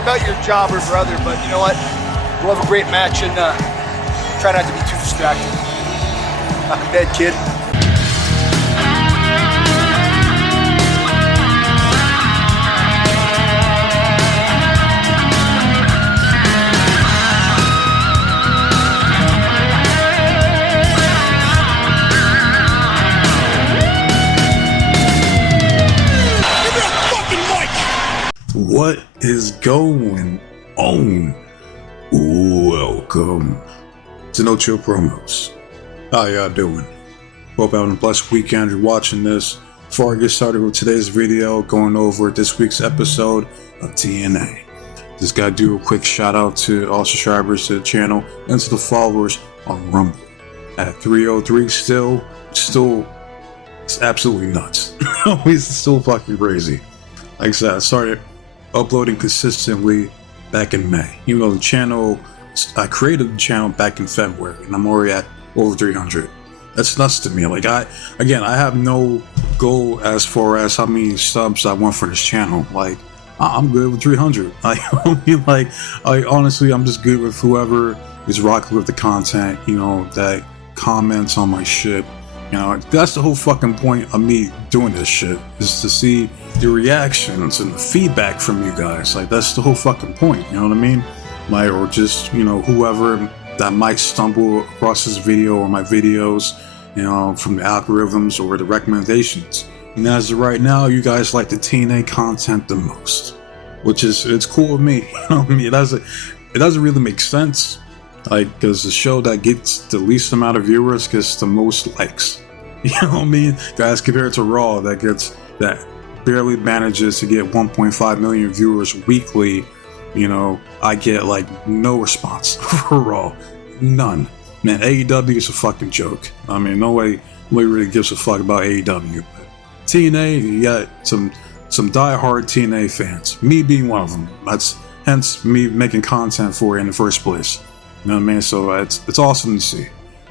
sorry about your jobber, brother, but you know what? We'll have a great match and try not to be too distracted. Knock him dead, kid. What is going on? Welcome to No Chill Promos. How y'all doing? Hope you're having a blessed weekend. You're watching this. Before I get started with today's video, going over this week's episode of TNA. Just gotta do a quick shout out to all subscribers to the channel and to the followers on Rumble. At 303 still, it's absolutely nuts. It's still fucking crazy. Like I said, I started uploading consistently back in May. Even though the channel, I created the channel back in February and I'm already at over 300. That's nuts to me. Like I have no goal as far as how many subs I want for this channel. Like I'm good with 300. Honestly, I'm just good with whoever is rocking with the content, you know, that comments on my shit. You know, that's the whole fucking point of me doing this shit, is to see the reactions and the feedback from you guys. Like, that's the whole fucking point, you know what I mean? Like, or just, you know, whoever that might stumble across this video or my videos, you know, from the algorithms or the recommendations. And as of right now, you guys like the TNA content the most, which is, it's cool with me. You know what I mean? It doesn't really make sense. Like, because the show that gets the least amount of viewers gets the most likes. You know what I mean? Guys, compared to Raw, that barely manages to get 1.5 million viewers weekly, you know, I get like no response for Raw. None. Man, AEW is a fucking joke. I mean, nobody really gives a fuck about AEW. But TNA, you got some diehard TNA fans. Me being one of them. That's hence me making content for it in the first place. You know what I mean? So it's awesome to see.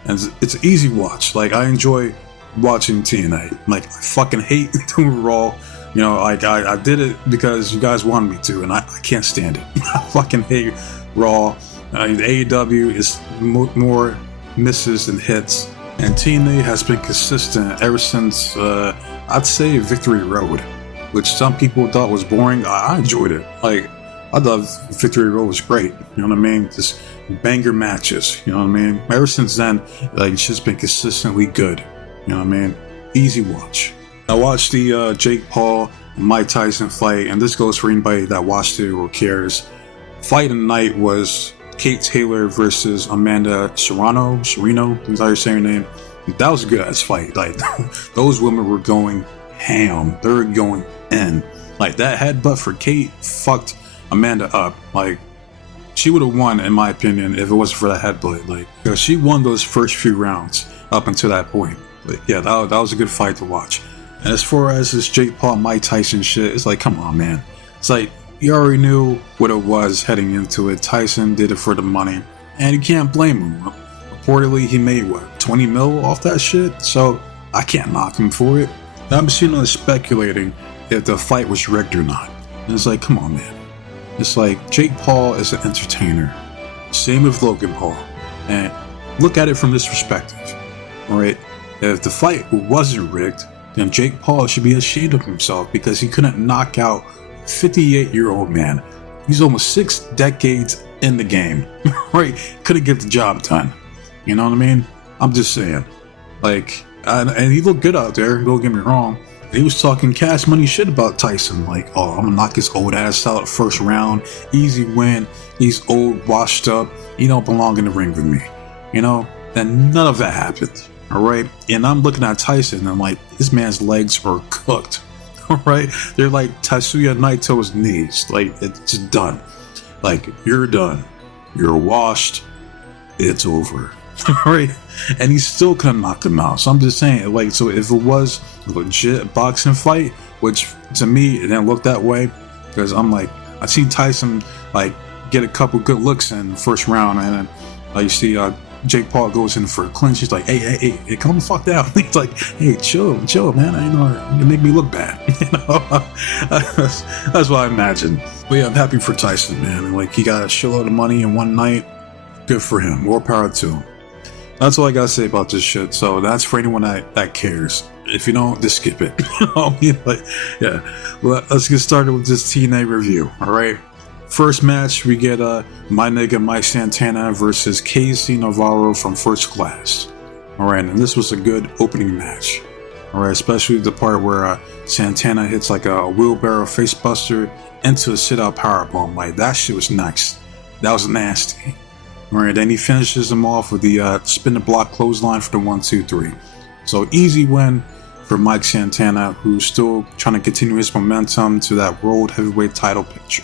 And it's an easy watch. Like, I enjoy watching TNA. Like, I fucking hate doing Raw. You know, like, I did it because you guys wanted me to, and I can't stand it. I fucking hate Raw. AEW is more misses than hits. And TNA has been consistent ever since, I'd say, Victory Road, which some people thought was boring. I enjoyed it. Like, I thought Victory Road was great. You know what I mean? Just banger matches. You know what I mean? Ever since then, like, it's just been consistently good. You know what I mean? Easy watch. I watched the Jake Paul and Mike Tyson fight, and this goes for anybody that watched it or cares. Fight of the night was Kate Taylor versus Amanda Serrano, is how you're saying her name. That was a good ass fight. Like, those women were going ham. They were going in. Like, that headbutt for Kate fucked Amanda up. Like, she would have won, in my opinion, if it wasn't for that headbutt. Like, because she won those first few rounds up until that point. But yeah, that was a good fight to watch. And as far as this Jake Paul, Mike Tyson shit, it's like, come on, man. It's like, you already knew what it was heading into it. Tyson did it for the money, and you can't blame him. Reportedly, he made, what, 20 mil off that shit? So, I can't knock him for it. I'm seeing on speculating if the fight was rigged or not. And it's like, come on, man. It's like, Jake Paul is an entertainer. Same with Logan Paul. And look at it from this perspective. Alright? If the fight wasn't rigged, then Jake Paul should be ashamed of himself because he couldn't knock out a 58-year-old man. He's almost 6 decades in the game. Right? Couldn't get the job done. You know what I mean? I'm just saying. Like, and he looked good out there, don't get me wrong. He was talking cash money shit about Tyson, like, oh, I'm gonna knock his old ass out first round, easy win, he's old, washed up, he don't belong in the ring with me, you know? And none of that happened, all right? And I'm looking at Tyson, and I'm like, this man's legs are cooked, all right? They're like Tatsuya Naito's knees, like, it's done. Like, you're done, you're washed, it's over, all right? And he still couldn't knock him out. So I'm just saying, like, so if it was a legit boxing fight, which to me it didn't look that way, because I'm like, I've seen Tyson like get a couple good looks in the first round, and then you see Jake Paul goes in for a clinch. He's like, hey, calm the fuck down. He's like, hey, chill, man. You know, you make me look bad. That's what I imagine. But yeah, I'm happy for Tyson, man. Like, he got a shitload of money in one night. Good for him. More power to him. That's all I gotta say about this shit. So that's for anyone that cares. If you don't, just skip it. Yeah. Well, let's get started with this TNA review. All right. First match, we get my nigga Mike Santana versus Casey Navarro from First Class. All right, and this was a good opening match. All right, especially the part where Santana hits like a wheelbarrow facebuster into a sit-out powerbomb. Like, that shit was nice. That was nasty. All right, then he finishes him off with the spin the block clothesline for the 1-2-3. So easy win for Mike Santana, who's still trying to continue his momentum to that World Heavyweight title picture.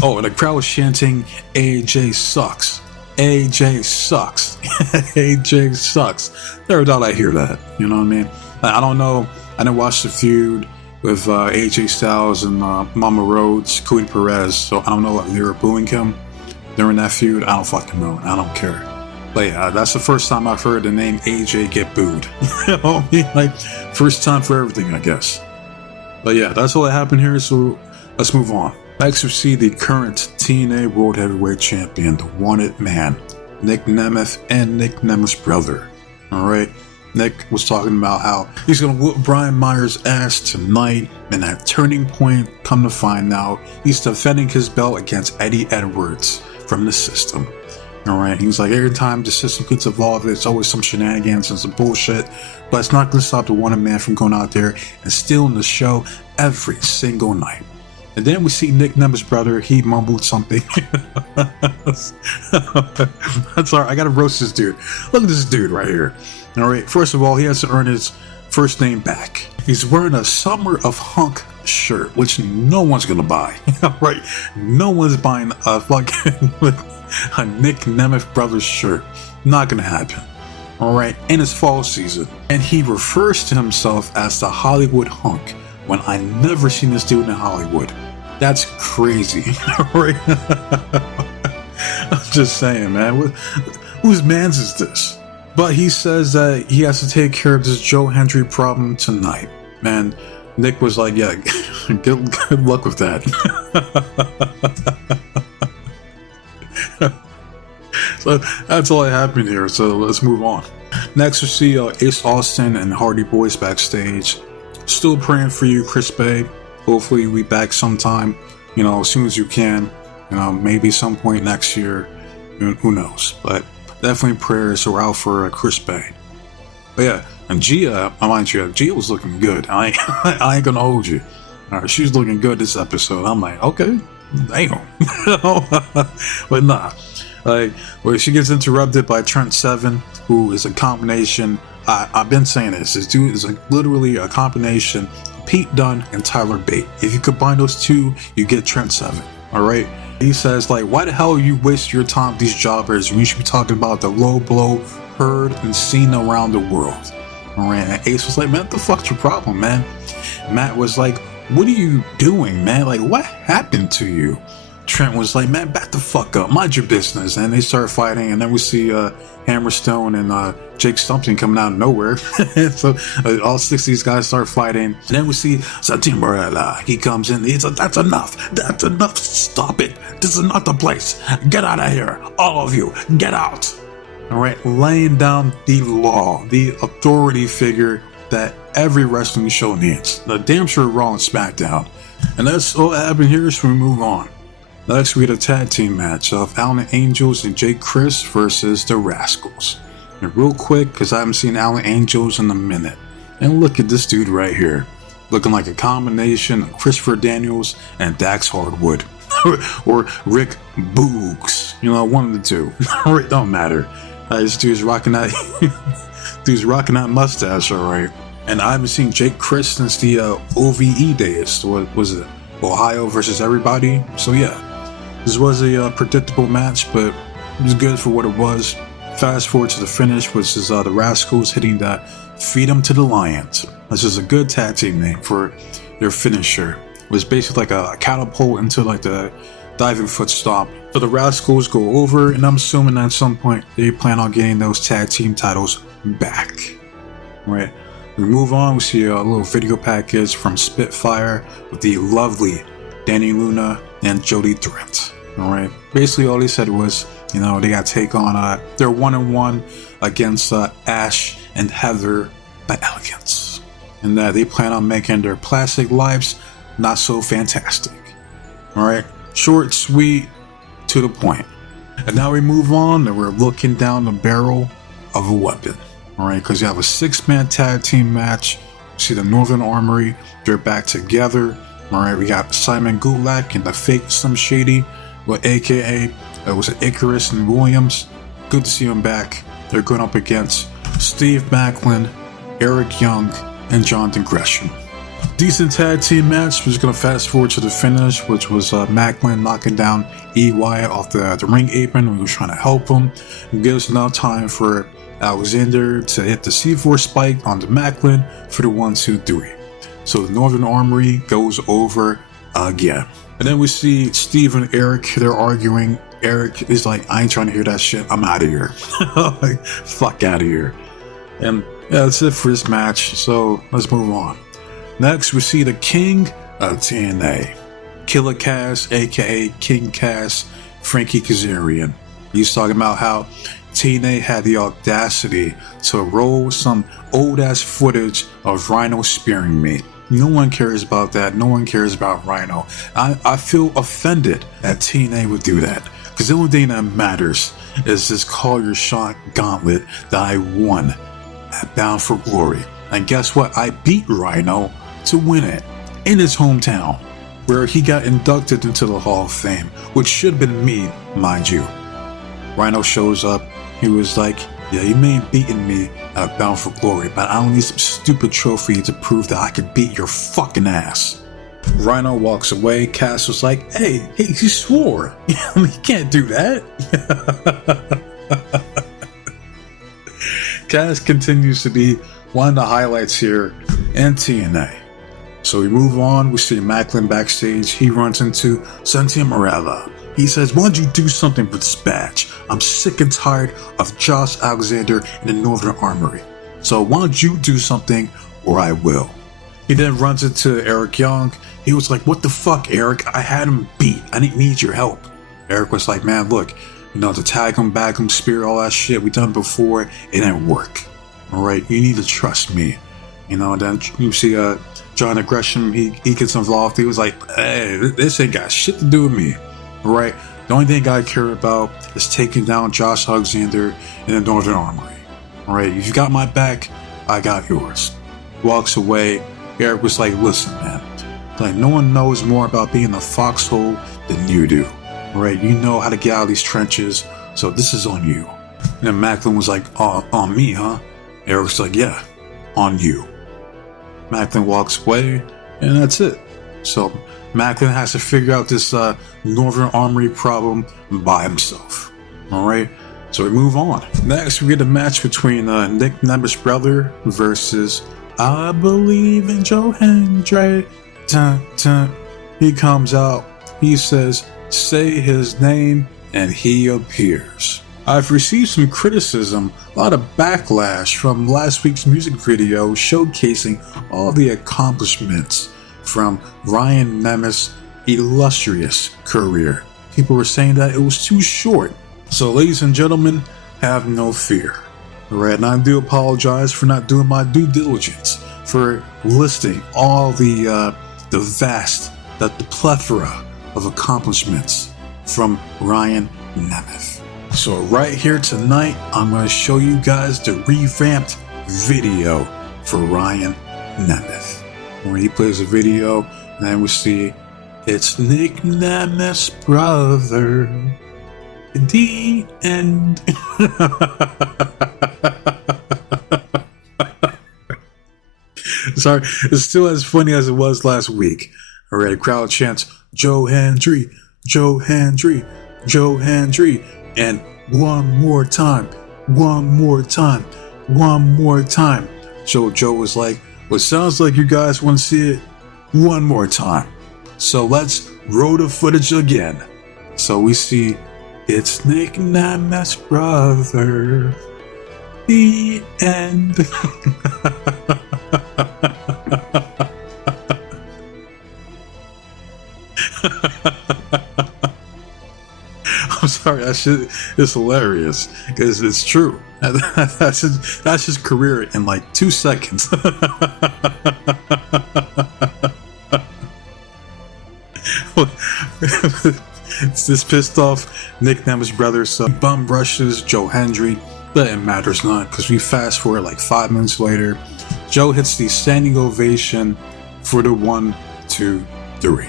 Oh, and the crowd was chanting, AJ sucks. AJ sucks. AJ sucks. Never thought I'd hear that. You know what I mean? I don't know. I didn't watch the feud with AJ Styles and Mama Rhodes, Cody Perez, so I don't know if they were booing him during that feud. I don't fucking know. I don't care. But yeah, that's the first time I've heard the name AJ get booed. You know what I mean? Like, first time for everything, I guess. But yeah, that's all that happened here, so let's move on. Next, we see the current TNA World Heavyweight Champion, the wanted man, Nick Nemeth, and Nick Nemeth's brother. Alright, Nick was talking about how he's going to whoop Brian Myers' ass tonight, and at Turning Point, come to find out, he's defending his belt against Eddie Edwards from the system. Alright, he's like, every time the system gets involved, there's always some shenanigans and some bullshit, but it's not going to stop the wanted man from going out there and stealing the show every single night. And then we see Nick Nemeth's brother. He mumbled something. That's alright. I gotta roast this dude. Look at this dude right here. Alright, first of all, he has to earn his first name back. He's wearing a Summer of Hunk shirt, which no one's gonna buy. Right? No one's buying a fucking a Nick Nemeth brothers shirt. Not gonna happen. Alright, and it's fall season. And he refers to himself as the Hollywood Hunk, when I never seen this dude in Hollywood. That's crazy. Right? I'm just saying, man. Whose man's is this? But he says that he has to take care of this Joe Hendry problem tonight. Man, Nick was like, yeah, good luck with that. So that's all that happened here. So let's move on. Next, we see Ace Austin and Hardy Boys backstage. Still praying for you, Chris Bay. Hopefully you'll be back sometime, you know, as soon as you can. You know, maybe some point next year. Who knows? But definitely prayers are out for Chris Bay. But yeah, and Gia, mind you, Gia was looking good. I ain't gonna hold you. She's looking good this episode. I'm like, okay, damn. But nah. Like, well, she gets interrupted by Trent Seven, who is a combination. I've been saying this. This dude is literally a combination of Pete Dunne and Tyler Bate. If you combine those two, you get Trent Seven. Alright? He says, like, why the hell you waste your time with these jobbers when you should be talking about the low blow heard and seen around the world? Alright? And Ace was like, man, what the fuck's your problem, man? Matt was like, what are you doing, man? Like, what happened to you? Trent was like, man, back the fuck up, mind your business. And they start fighting, and then we see Hammerstone and Jake Stumpton coming out of nowhere. So all six of these guys start fighting. And then we see Santino Marella. He comes in. He's like, that's enough. That's enough. Stop it. This is not the place. Get out of here. All of you, get out. All right, laying down the law, the authority figure that every wrestling show needs. The damn sure Raw and SmackDown. And that's all that happened here, so we move on. Next, we had a tag team match of Alan Angels and Jake Chris versus the Rascals. And real quick, because I haven't seen Alan Angels in a minute. And look at this dude right here. Looking like a combination of Christopher Daniels and Dax Hardwood. Or Rick Boogs. You know, one of the two. It don't matter. This dude's rocking that mustache, alright. And I haven't seen Jake Chris since the OVE days. What was it? Ohio versus everybody. So yeah. This was a predictable match, but it was good for what it was. Fast forward to the finish, which is the Rascals hitting that Feed 'em to the Lions. This is a good tag team name for their finisher. It was basically like a catapult into like the diving foot stomp. So the Rascals go over, and I'm assuming at some point they plan on getting those tag team titles back. Right? We move on, we see a little video package from Spitfire with the lovely Danny Luna and Jody Threat. Alright, basically all they said was, they got to take on their 1-on-1 against Ash and Heather by Elegance. And that they plan on making their plastic lives not so fantastic. Alright, short, sweet, to the point. And now we move on and we're looking down the barrel of a weapon. Alright, because you have a 6-man tag team match. You see the Northern Armory, they're back together. Alright, we got Simon Gulak and the fake Slim Shady, aka was it Icarus and Williams. Good to see them back. They're going up against Steve Macklin, Eric Young, and Jonathan Gresham. Decent tag team match. We're just going to fast forward to the finish, which was Macklin knocking down EY off the ring apron. We were trying to help him. It gives enough time for Alexander to hit the C4 spike onto Macklin for the 1-2-3. So the Northern Armory goes over again. And then we see Steve and Eric, they're arguing. Eric is like, I ain't trying to hear that shit, I'm out of here. Like, fuck out of here. And yeah, that's it for this match, so let's move on. Next, we see the king of TNA, Killer Cass, aka King Cass, Frankie Kazarian. He's talking about how TNA had the audacity to roll some old-ass footage of Rhino spearing me. No one cares about that. No one cares about Rhino. I feel offended that TNA would do that. Because the only thing that matters is this Call Your Shot gauntlet that I won at Bound for Glory. And guess what? I beat Rhino to win it in his hometown, where he got inducted into the Hall of Fame, which should have been me, mind you. Rhino shows up. He was like, yeah, you may have beaten me at Bound for Glory, but I don't need some stupid trophy to prove that I could beat your fucking ass. Rhino walks away. Cass was like, hey, he swore. I mean, he can't do that. Cass continues to be one of the highlights here in TNA. So we move on. We see Macklin backstage. He runs into Cynthia Morella. He says, why don't you do something with this badge? I'm sick and tired of Josh Alexander in the Northern Armory. So why don't you do something or I will. He then runs into Eric Young. He was like, what the fuck, Eric? I had him beat. I didn't need your help. Eric was like, man, look, to tag him, bag him, spear, all that shit we done before, it didn't work. All right, you need to trust me. And then you see John Gresham, he gets involved. He was like, hey, this ain't got shit to do with me. All right, the only thing I care about is taking down Josh Alexander in the Northern Armory. All right, if you got my back, I got yours. Walks away. Eric was like, listen, man, like no one knows more about being a foxhole than you do. All right, you know how to get out of these trenches, so this is on you. And then Macklin was like, on me, huh? Eric's like, yeah, on you. Macklin walks away, and that's it. So Macklin has to figure out this Northern Armory problem by himself. Alright, so we move on. Next, we get a match between Nick Nemeth's brother versus I Believe in Joe Hendry. He comes out, he says, say his name, and he appears. I've received some criticism, a lot of backlash from last week's music video showcasing all the accomplishments from Ryan Nemeth's illustrious career. People were saying that it was too short. So ladies and gentlemen, have no fear. Alright, and I do apologize for not doing my due diligence, for listing all the plethora of accomplishments from Ryan Nemeth. So right here tonight, I'm going to show you guys the revamped video for Ryan Nemeth, where he plays a video, and then we see it's Nick Nemeth's brother. The end. Sorry, it's still as funny as it was last week. Alright, crowd chants, Joe Hendry, Joe Hendry, Joe Hendry. And one more time, one more time, one more time. So Joe was like, well, sounds like you guys want to see it one more time. So let's roll the footage again. So we see it's Nick Nemeth's brother. The end. I'm sorry, that shit is hilarious because it's true. That's his career in like 2 seconds. It's this pissed off Nick Nemeth's brother, so bum rushes Joe Hendry, but it matters not because we fast forward like 5 minutes later. Joe hits the standing ovation for the 1, 2, 3.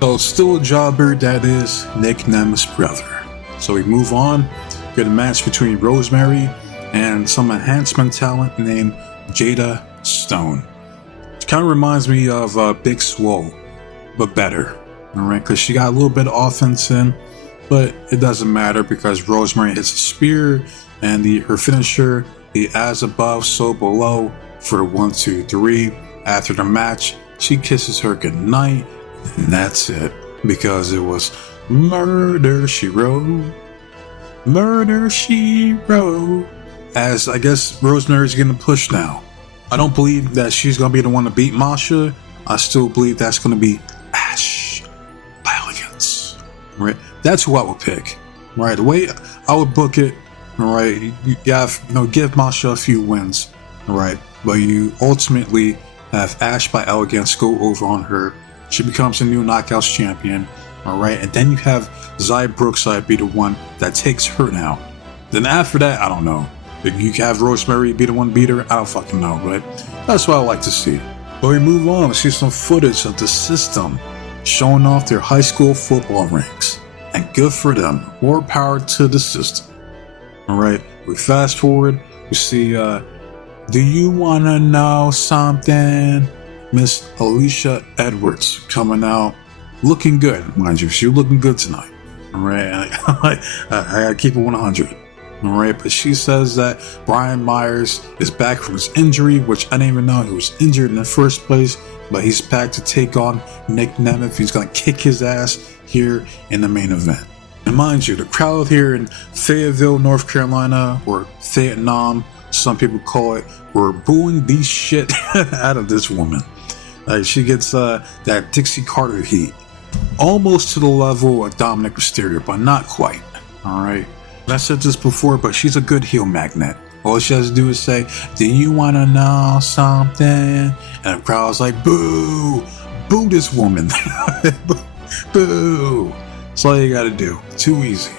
So still a jobber, that is Nick Nemeth's brother. So we move on, get a match between Rosemary and some enhancement talent named Jada Stone. It kind of reminds me of Big Swole, but better. Alright, because she got a little bit of offense in, but it doesn't matter because Rosemary hits a spear and her finisher, the as above, so below for the 1, 2, 3. After the match, she kisses her goodnight, and that's it. Because it was Murder, She Wrote. Murder, She Wrote. As I guess Rosemary's getting pushed now. I don't believe that she's going to be the one to beat Masha. I still believe that's going to be Ash by Elegance. Right? That's who I would pick. Right? The way I would book it, alright, you have, give Masha a few wins. Alright? But you ultimately have Ash by Elegance go over on her. She becomes a new Knockouts champion. Alright? And then you have Zai Brookside be the one that takes her now. Then after that, I don't know. You can have Rosemary be the one beat her. I don't fucking know, but that's what I like to see. But we move on. We see some footage of the System showing off their high school football ranks. And good for them. More power to the System. Alright, we fast forward. We see, do you want to know something? Miss Alicia Edwards coming out. Looking good, mind you. She's looking good tonight. Alright, I gotta keep it 100. Alright, but she says that Brian Myers is back from his injury, which I didn't even know he was injured in the first place, but he's back to take on Nick Nemeth. He's going to kick his ass here in the main event. And mind you, the crowd here in Fayetteville, North Carolina, or Vietnam, some people call it, were booing the shit out of this woman. Like, she gets that Dixie Carter heat. Almost to the level of Dominic Mysterio, but not quite. Alright? I said this before, but she's a good heel magnet. All she has to do is say, do you want to know something? And the crowd's like, boo! Boo this woman. Boo! That's all you gotta do. Too easy.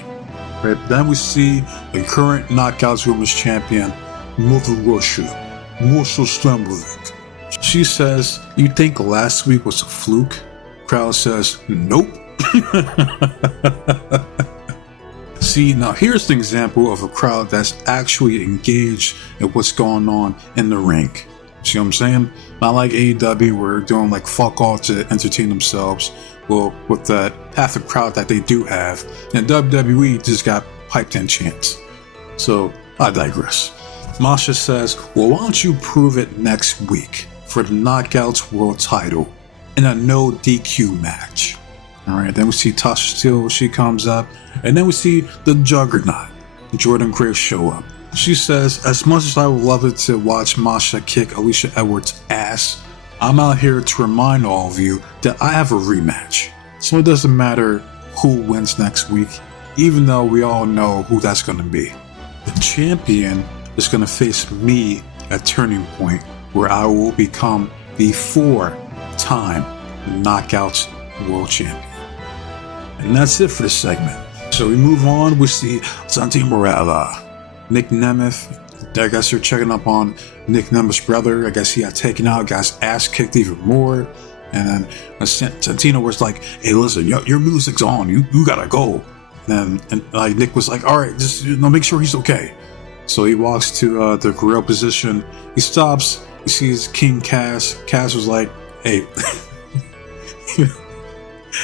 Right? Then we see the current Knockouts Women's Champion, Mother Russia, Masha Stamberg. She says, you think last week was a fluke? Crowd says, nope. See, now here's an example of a crowd that's actually engaged in what's going on in the ring. See what I'm saying? Not like AEW, where they're doing like fuck all to entertain themselves. Well, with that half the crowd that they do have, and WWE just got piped in chants. So, I digress. Masha says, well, why don't you prove it next week for the Knockouts World title in a no DQ match? Alright, then we see Tasha Steele, she comes up, and then we see the Juggernaut, Jordan Grace, show up. She says, as much as I would love it to watch Masha kick Alicia Edwards' ass, I'm out here to remind all of you that I have a rematch. So it doesn't matter who wins next week, even though we all know who that's going to be. The champion is going to face me at Turning Point, where I will become the 4-time Knockouts World Champion. And that's it for this segment. So we move on. We see Santi Morella, Nick Nemeth. I guess they're checking up on Nick Nemeth's brother. I guess he got taken out, got his ass kicked even more. And then Santino was like, hey, listen, your music's on. You gotta go. And like Nick was like, all right, just make sure he's okay. So he walks to the gorilla position. He stops. He sees King Cass. Cass was like, hey.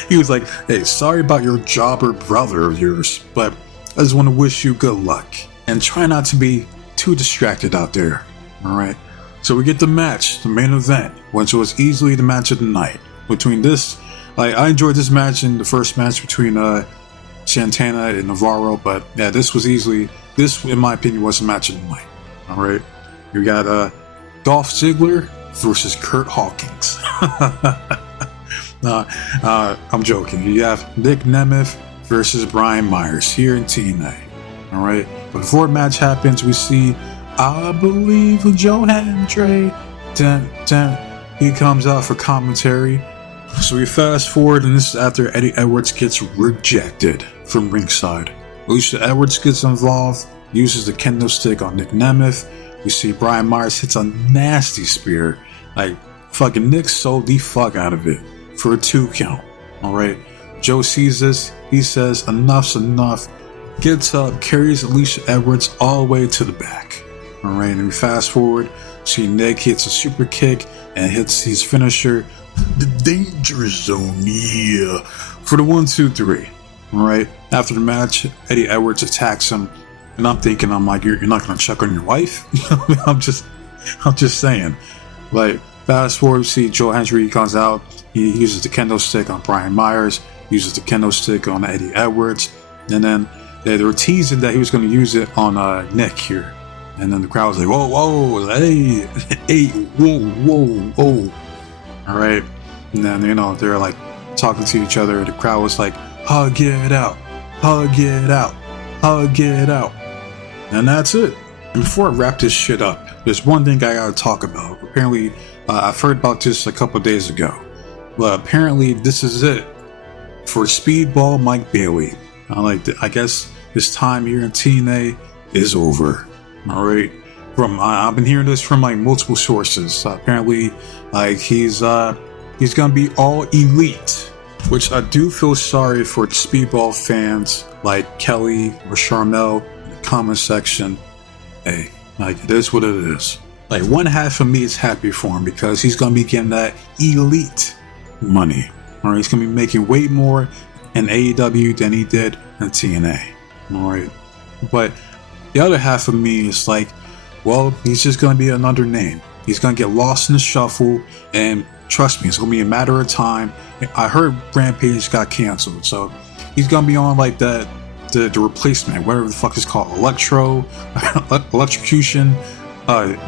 He was like, hey, sorry about your jobber brother of yours, but I just want to wish you good luck. And try not to be too distracted out there. Alright? So we get the match, the main event, which was easily the match of the night. Between this, I enjoyed this match in the first match between Santana and Navarro, but yeah, this in my opinion, was the match of the night. All right, you got Dolph Ziggler versus Kurt Hawkins. I'm joking. You have Nick Nemeth versus Brian Myers here in TNA. All right, but before the match happens, we see, I believe, Joe Hendry. He comes out for commentary. So we fast forward, and this is after Eddie Edwards gets rejected from ringside. Alicia Edwards gets involved, uses the kendo stick on Nick Nemeth. We see Brian Myers hits a nasty spear. Like, fucking Nick sold the fuck out of it for a 2 count. Alright, Joe sees this, he says enough's enough, gets up, carries Alicia Edwards all the way to the back. Alright, and we fast forward, see Nick hits a super kick and hits his finisher, the Danger Zone, yeah, for the 1, 2, 3. Alright, after the match, Eddie Edwards attacks him, and I'm thinking, I'm like, you're not gonna check on your wife? I'm just saying. Like, fast forward, we see Joe Hendry comes out, he uses the kendo stick on Brian Myers, uses the kendo stick on Eddie Edwards, and then they were teasing that he was gonna use it on Nick here. And then the crowd was like, whoa, hey, whoa. Alright, and then, they're like talking to each other. The crowd was like, hug it out. And that's it. And before I wrap this shit up, there's one thing I gotta talk about. Apparently, I've heard about this a couple days ago, but apparently this is it for Speedball Mike Bailey. I guess this time here in TNA is over. Alright, I've been hearing this from like multiple sources. Apparently, like he's gonna be all elite, which I do feel sorry for Speedball fans like Kelly or Charmel in the comment section. Hey, like, it is what it is. Like, one half of me is happy for him because he's gonna be getting that elite money. Alright, he's gonna be making way more in AEW than he did in TNA. Alright, but the other half of me is like, well, he's just gonna be another name. He's gonna get lost in the shuffle, and trust me, it's gonna be a matter of time. I heard Rampage got canceled, so he's gonna be on like the replacement, whatever the fuck it's called, electrocution,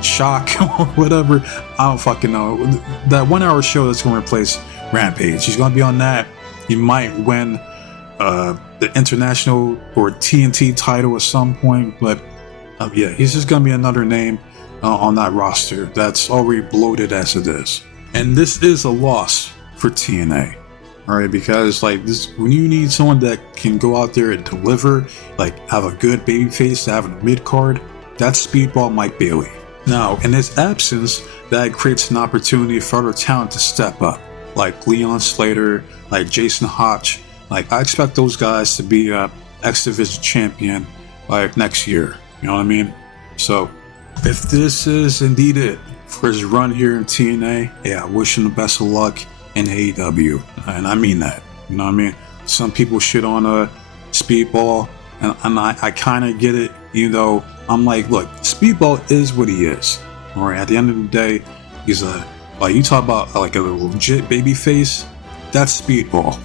shock, whatever. I don't fucking know. That 1 hour show that's gonna replace Rampage. He's gonna be on that. He might win the international or TNT title at some point, but yeah, he's just gonna be another name on that roster that's already bloated as it is. And this is a loss for TNA, alright, because like this, when you need someone that can go out there and deliver, like have a good baby face to have in the mid card, that's Speedball Mike Bailey. Now, in his absence, that creates an opportunity for other talent to step up, like Leon Slater, like Jason Hotch. Like, I expect those guys to be X Division champion like next year. You know what I mean? So, if this is indeed it for his run here in TNA, yeah, I wish him the best of luck in AEW. And I mean that. You know what I mean? Some people shit on Speedball, and I kind of get it, even though I'm like, look, Speedball is what he is. All right, at the end of the day, he's like, you talk about like a legit baby face, that's Speedball.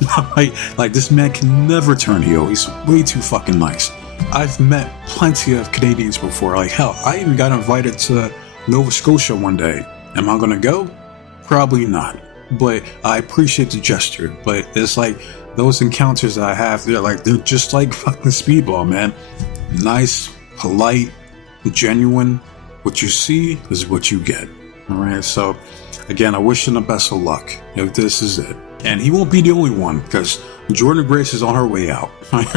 like this man can never turn heel. He's way too fucking nice. I've met plenty of Canadians before. Like, hell, I even got invited to Nova Scotia one day. Am I gonna go? Probably not. But I appreciate the gesture. But it's like those encounters that I have, they're just like fucking Speedball, man. Nice, polite, genuine. What you see is what you get. Alright, so again, I wish him the best of luck if this is it. And he won't be the only one, because Jordan Grace is on her way out.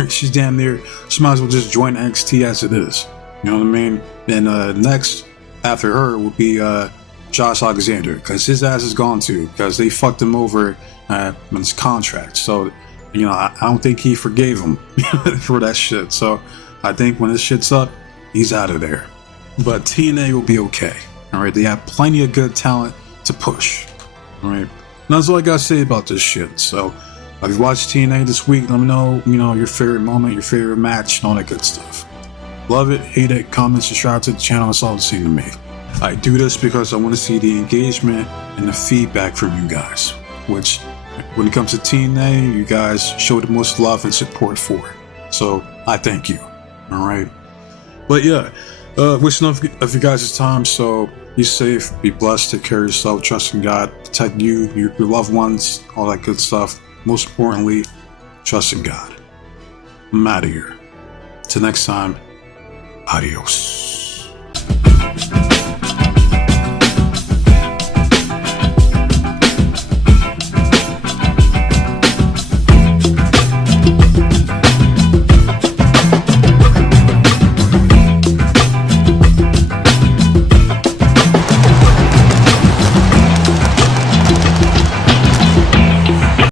She's damn near, she might as well just join NXT as it is. You know what I mean? And next after her will be Josh Alexander, because his ass is gone too, because they fucked him over in his contract. So, you know, I don't think he forgave him for that shit. So I think when this shit's up, he's out of there. But TNA will be okay. Alright, they have plenty of good talent to push. Alright. And that's all I gotta say about this shit. So, if you watched TNA this week, let me know, your favorite moment, your favorite match, and all that good stuff. Love it, hate it, comment, subscribe to the channel, it's all the same to me. I do this because I want to see the engagement and the feedback from you guys, which, when it comes to TNA, you guys show the most love and support for it. So, I thank you. Alright. But yeah, Wishing of you guys' time, so be safe, be blessed, take care of yourself, trust in God, protect you, your loved ones, all that good stuff. Most importantly, trust in God. I'm out of here. Till next time, adios.